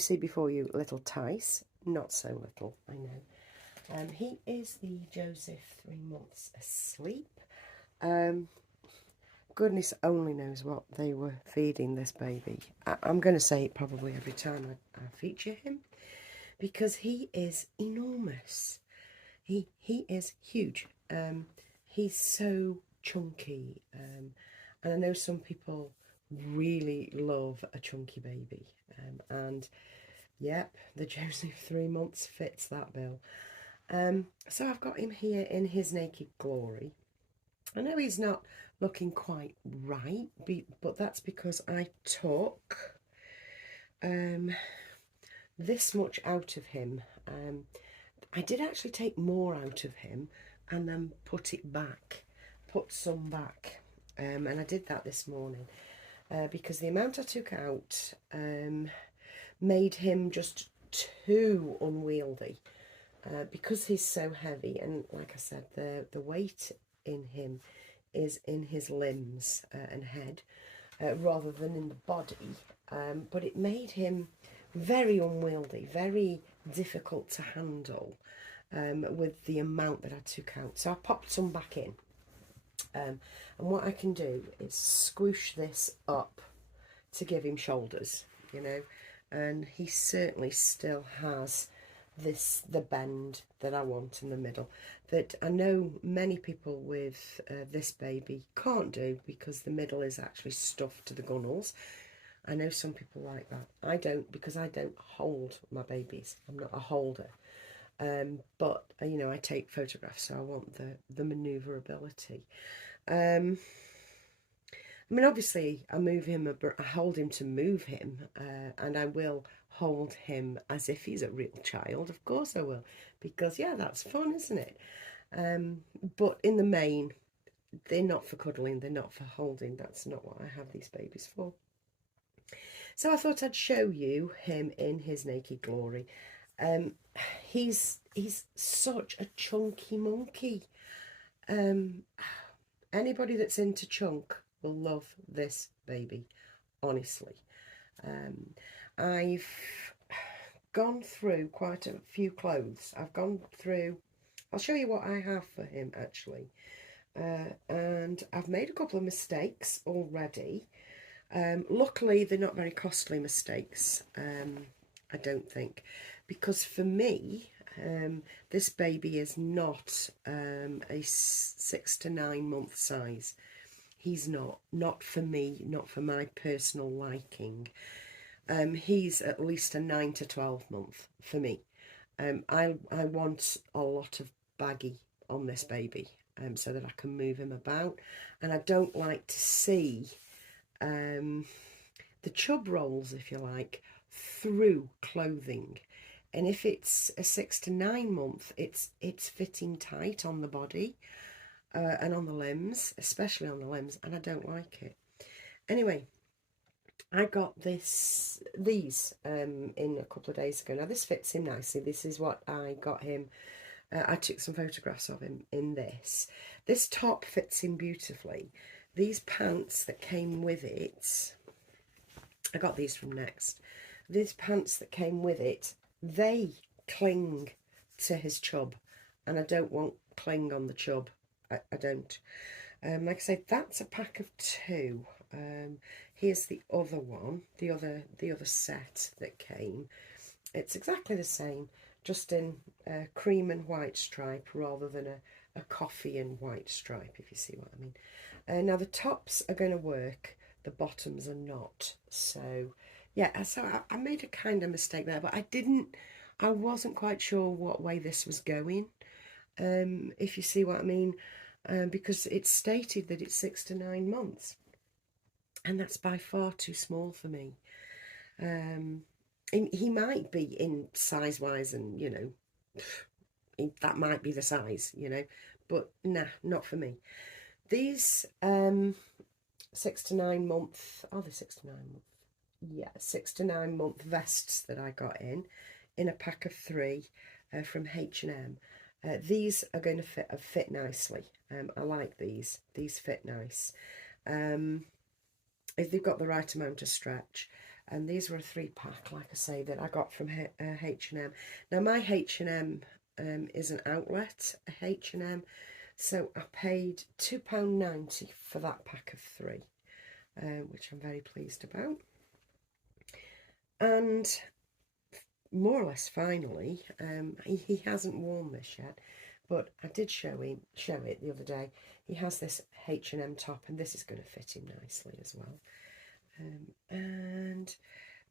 see before you little Tice, not so little, I know. He is the Joseph 3 months asleep. Goodness only knows what they were feeding this baby. I'm going to say it probably every time I feature him, because he is enormous. He is huge. He's so chunky, and I know some people really love a chunky baby, and yep, the Joseph 3 months fits that bill. So I've got him here in his naked glory. I know he's not looking quite right, but that's because I took this much out of him. I did actually take more out of him and then put some back. And I did that this morning because the amount I took out made him just too unwieldy. Because he's so heavy, and like I said, the weight in him is in his limbs and head rather than in the body, but it made him very unwieldy, very difficult to handle with the amount that I took out. So I popped some back in, and what I can do is squish this up to give him shoulders, you know, and he certainly still has the bend that I want in the middle, that I know many people with this baby can't do, because the middle is actually stuffed to the gunnels. I know some people like that. I don't, because I don't hold my babies. I'm not a holder. But you know, I take photographs, so I want the maneuverability. I mean, obviously, I hold him to move him, and I will hold him as if he's a real child. Of course I will, because, yeah, that's fun, isn't it? But in the main, they're not for cuddling, they're not for holding. That's not what I have these babies for. So I thought I'd show you him in his naked glory. He's such a chunky monkey. Anybody that's into chunk will love this baby, honestly. I've gone through quite a few clothes. I'll show you what I have for him actually. And I've made a couple of mistakes already. Luckily, they're not very costly mistakes, I don't think, because for me, this baby is not a 6 to 9 month size. He's not for me, not for my personal liking. He's at least a 9 to 12 month for me. I want a lot of baggy on this baby, so that I can move him about, and I don't like to see the chub rolls, if you like, through clothing. And if it's a 6 to 9 month, it's fitting tight on the body and on the limbs, especially on the limbs, and I don't like it. Anyway, I got these in a couple of days ago. Now this fits him nicely. This is what I got him. I took some photographs of him in this. This top fits him beautifully. These pants that came with it, I got these from Next. These pants that came with it, they cling to his chub, and I don't want cling on the chub. I don't. Like I said, that's a pack of 2. Here's the other one, the other set that came. It's exactly the same, just in cream and white stripe rather than a coffee and white stripe, if you see what I mean. Now the tops are going to work, the bottoms are not. So yeah, so I made a kind of mistake there, but I wasn't quite sure what way this was going, if you see what I mean, because it stated that it's 6 to 9 months, and that's by far too small for me. He might be in size wise, and you know, that might be the size, you know, but nah, not for me. These 6 to 9 month, are they 6 to 9 month? Yeah, 6 to 9 month vests that I got in a pack of 3 from H&M. These are going to fit nicely. I like these fit nice. If they've got the right amount of stretch. And these were a 3-pack, like I say, that I got from H&M. Now my H&M is an outlet, a H&M, so I paid £2.90 for that pack of 3, which I'm very pleased about. And more or less finally, he hasn't worn this yet, but I did show it the other day. He has this H&M top, and this is going to fit him nicely as well. And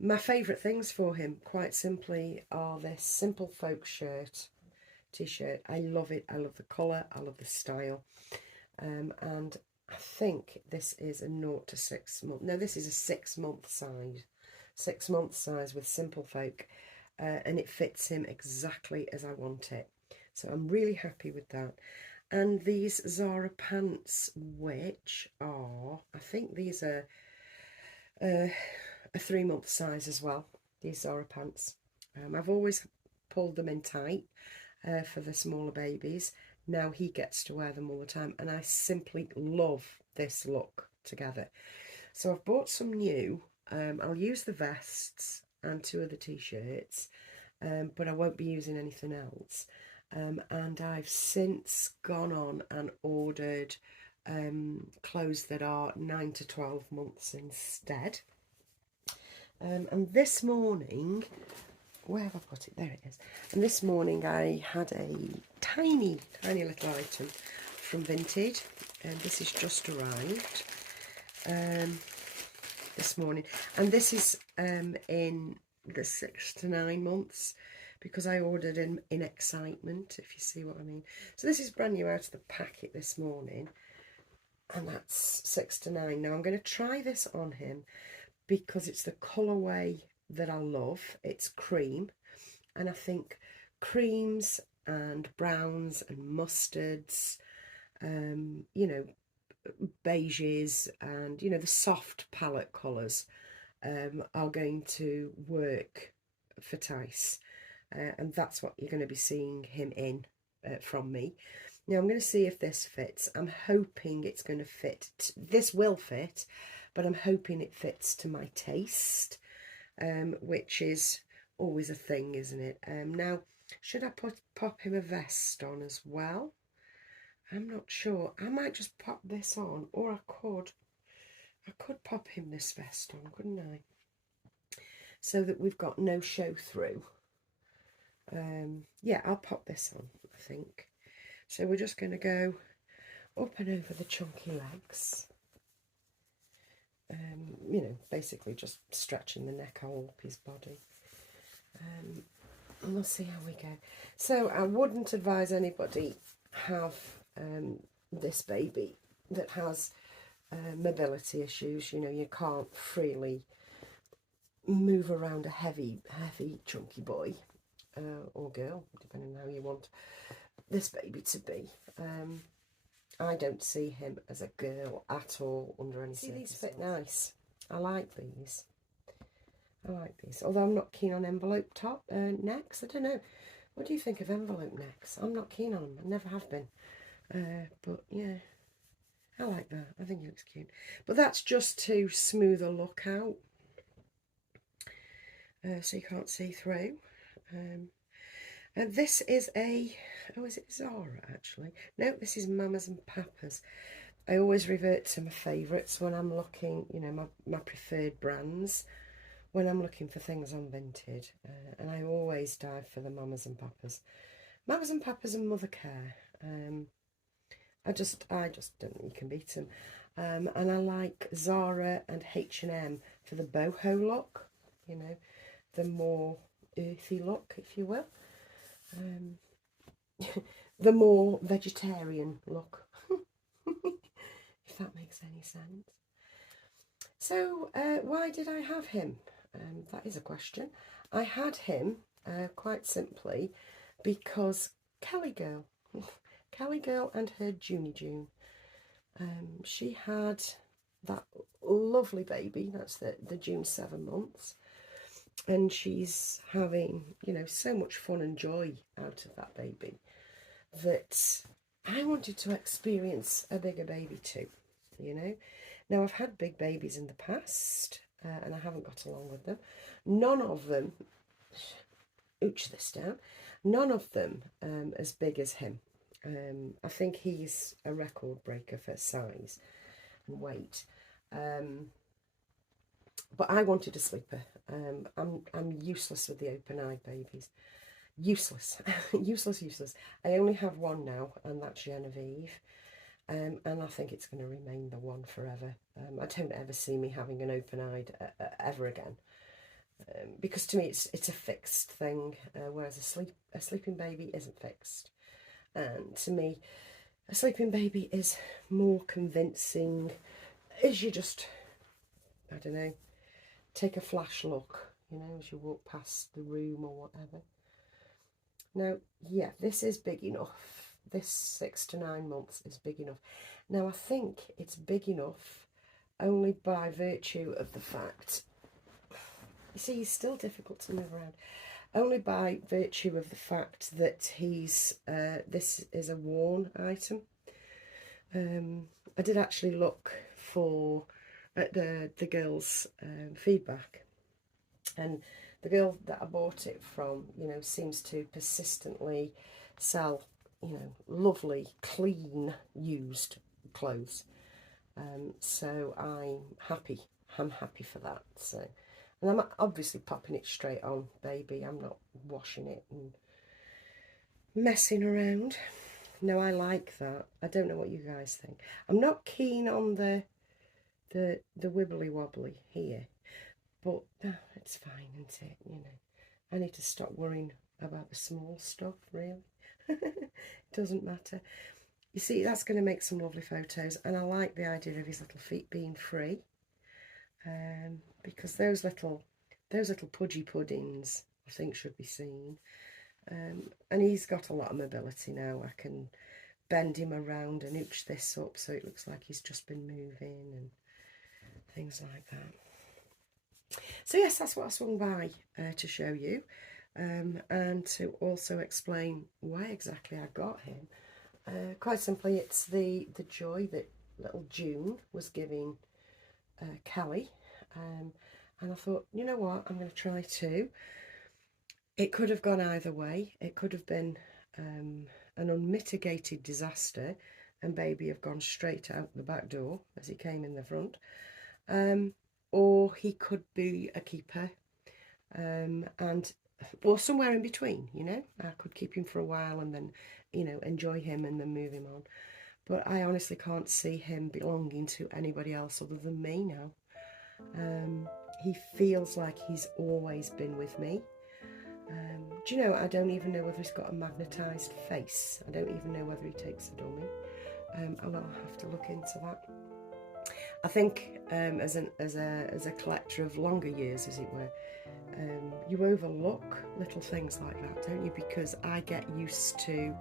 my favourite things for him, quite simply, are this Simple Folk t-shirt. I love it. I love the colour. I love the style. And I think this is a 0 to 6 month. No, this is a 6-month size. 6-month size with Simple Folk. And it fits him exactly as I want it. So I'm really happy with that. And these Zara pants, which are, I think these are a 3-month size as well, these Zara pants. I've always pulled them in tight for the smaller babies. Now he gets to wear them all the time, and I simply love this look together. So I've bought some new. I'll use the vests and 2 of the t-shirts, but I won't be using anything else. And I've since gone on and ordered clothes that are 9 to 12 months instead. And this morning, where have I put it? There it is. And this morning I had a tiny little item from Vinted, and this has just arrived this morning. And this is in the 6 to 9 months, because I ordered in excitement, if you see what I mean. So this is brand new out of the packet this morning, and that's 6 to 9. Now I'm going to try this on him because it's the colourway that I love. It's cream, and I think creams and browns and mustards, you know, beiges, and, you know, the soft palette colours are going to work for Tice. And that's what you're going to be seeing him in from me. Now I'm going to see if this fits. I'm hoping it's going to fit. This will fit, but I'm hoping it fits to my taste, which is always a thing, isn't it? Now, should I pop him a vest on as well? I'm not sure. I might just pop this on, or I could pop him this vest on, couldn't I? So that we've got no show through. Yeah, I'll pop this on, I think. So we're just going to go up and over the chunky legs. You know, basically just stretching the neck all up his body. And we'll see how we go. So I wouldn't advise anybody have this baby that has mobility issues. You know, you can't freely move around a heavy, chunky boy. Or girl, depending on how you want this baby to be. I don't see him as a girl at all under any circumstances. These fit nice. I like these. Although I'm not keen on envelope necks. I don't know. What do you think of envelope necks? I'm not keen on them. I never have been. But yeah, I like that. I think it looks cute. But that's just to smooth a look out, so you can't see through. And this is is it Zara actually? No, this is Mamas and Papas. I always revert to my favourites when I'm looking, you know, my preferred brands, when I'm looking for things on Vinted. And I always dive for the Mamas and Papas. Mamas and Papas and Mothercare. I just don't think you can beat them. And I like Zara and H&M for the boho look, you know, the more earthy look, if you will. The more vegetarian look, if that makes any sense. So why did I have him? That is a question. I had him quite simply because Kelly Girl and her Junie June, she had that lovely baby. That's the June 7 months. And she's having, you know, so much fun and joy out of that baby that I wanted to experience a bigger baby too, you know. Now, I've had big babies in the past, and I haven't got along with them. None of them, ooch this down, none of them as big as him. I think he's a record breaker for size and weight. But I wanted a sleeper. I'm useless with the open-eyed babies. Useless. Useless. I only have one now, and that's Genevieve. And I think it's going to remain the one forever. I don't ever see me having an open-eyed ever again. Because to me it's a fixed thing, whereas a sleeping baby isn't fixed. And to me, a sleeping baby is more convincing as you just, I don't know, take a flash look, you know, as you walk past the room or whatever. Now, yeah, this is big enough. This 6 to 9 months is big enough. Now, I think it's big enough only by virtue of the fact, you see, he's still difficult to move around, only by virtue of the fact that he's, this is a worn item. I did actually look for at the girls' feedback, and the girl that I bought it from, you know, seems to persistently sell, you know, lovely, clean, used clothes. So I'm happy for that. So, and I'm obviously popping it straight on, baby. I'm not washing it and messing around. No, I like that. I don't know what you guys think. I'm not keen on the wibbly wobbly here, but it's fine, isn't it? You know, I need to stop worrying about the small stuff, really. It doesn't matter. You see, that's going to make some lovely photos, and I like the idea of his little feet being free, because those little pudgy puddings, I think, should be seen. And he's got a lot of mobility now. I can bend him around and ooch this up so it looks like he's just been moving and things like that. So yes, that's what I swung by to show you, and to also explain why exactly I got him. Quite simply, it's the joy that little June was giving Kelly, and I thought, you know what, I'm going to try too. It could have gone either way. It could have been an unmitigated disaster and baby have gone straight out the back door as he came in the front, or he could be a keeper, or somewhere in between, you know. I could keep him for a while and then, you know, enjoy him and then move him on. But I honestly can't see him belonging to anybody else other than me now. He feels like he's always been with me. Do you know, I don't even know whether he's got a magnetised face. I don't even know whether he takes a dummy. I will have to look into that. I think as a collector of longer years, as it were, you overlook little things like that, don't you? Because I get used to,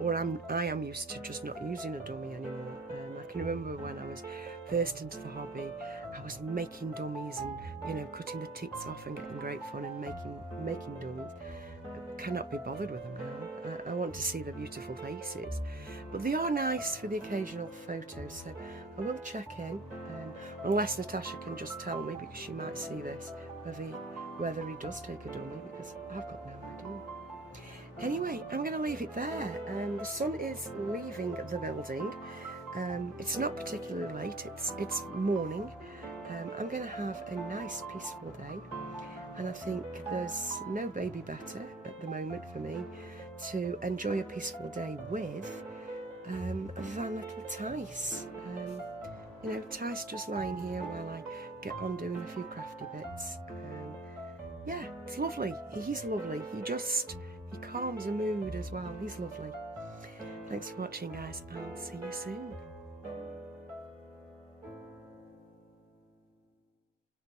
or I am used to just not using a dummy anymore. I can remember when I was first into the hobby, I was making dummies and, you know, cutting the teats off and getting great fun and making dummies. I cannot be bothered with them now. I want to see the beautiful faces, but they are nice for the occasional photo, so I will check in, unless Natasha can just tell me, because she might see this, whether he does take a dummy, because I've got no idea. Anyway, I'm going to leave it there. The sun is leaving the building. It's not particularly late, it's morning. I'm going to have a nice peaceful day, and I think there's no baby better at the moment for me to enjoy a peaceful day with than little Tice. You know, Tice just lying here while I get on doing a few crafty bits. Yeah, it's lovely. He's lovely. He calms a mood as well. He's lovely. Thanks for watching, guys. I'll see you soon.